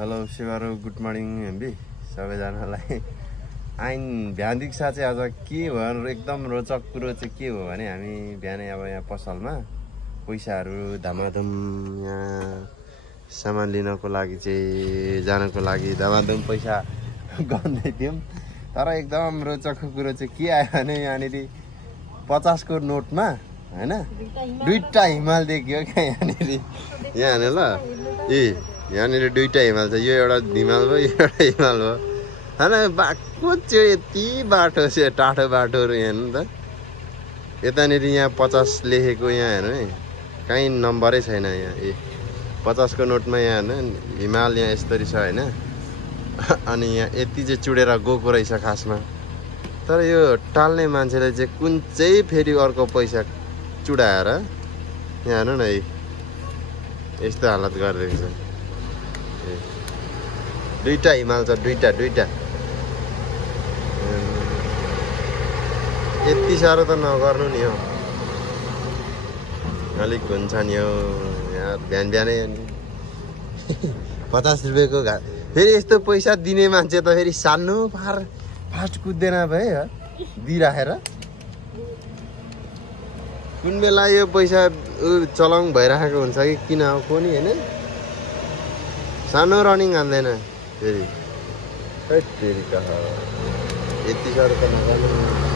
Hello शिवारो good morning हेम्बी सबैजनालाई आइन बिहान दिक्सा चाहिँ आज के भयो एकदम रोचक कुरो चाहिँ के हो भने हामी बिहानै अब यहाँ पसलमा पैसाहरू धमाधम यहाँ सामान लिनको लागि चाहिँ जानको लागि धमाधम पैसा गर्दै थियौँ। तर एकदम रोचक कुरो चाहिँ के आयो भने यहाँनिर 50 को नोटमा हैन दुईटा हिमाल देखियो क्या यहाँनिर। यहाँ हेर्नु ल यहाँनिर दुईटा हिमाल छ, यो एउटा हिमाल भयो यो एउटा हिमाल भयो हैन। बाटो चाहिँ यति बाटो चाहिँ टाढो बाटोहरू हेर्नु त। यतानिर यहाँ 50 लेखेको यहाँ हेर्नु है कहीँ नम्बरै छैन यहाँ। 50 को नोटमा यहाँ हेर्नु हिमाल यहाँ यस्तरी छ होइन। अनि यहाँ यति चाहिँ चुडेर गएको रहेछ खासमा। तर यो टाल्ने मान्छेले चाहिँ कुन चाहिँ फेरि अर्को पैसा चुडाएर यहाँ हेर्नु न यस्तो हालत गरिदिएको छ। दुईटा हिमाल छ दुईटा यति साह्रो त नगर्नु नि हो, अलिक हुन्छ नि हो यहाँ बिहान बिहानै। 50 रुपियाँको फेरि यस्तो पैसा दिने मान्छे त फेरि सानो फास्ट कुद्दैन भए दिइराखेर कुन बेला यो पैसा चलाउँ भइराखेको हुन्छ कि किन हो कोनी होइन। सानो रनिङ हान्दैन फेरि फेरि यति साह्रो त नगर्नु।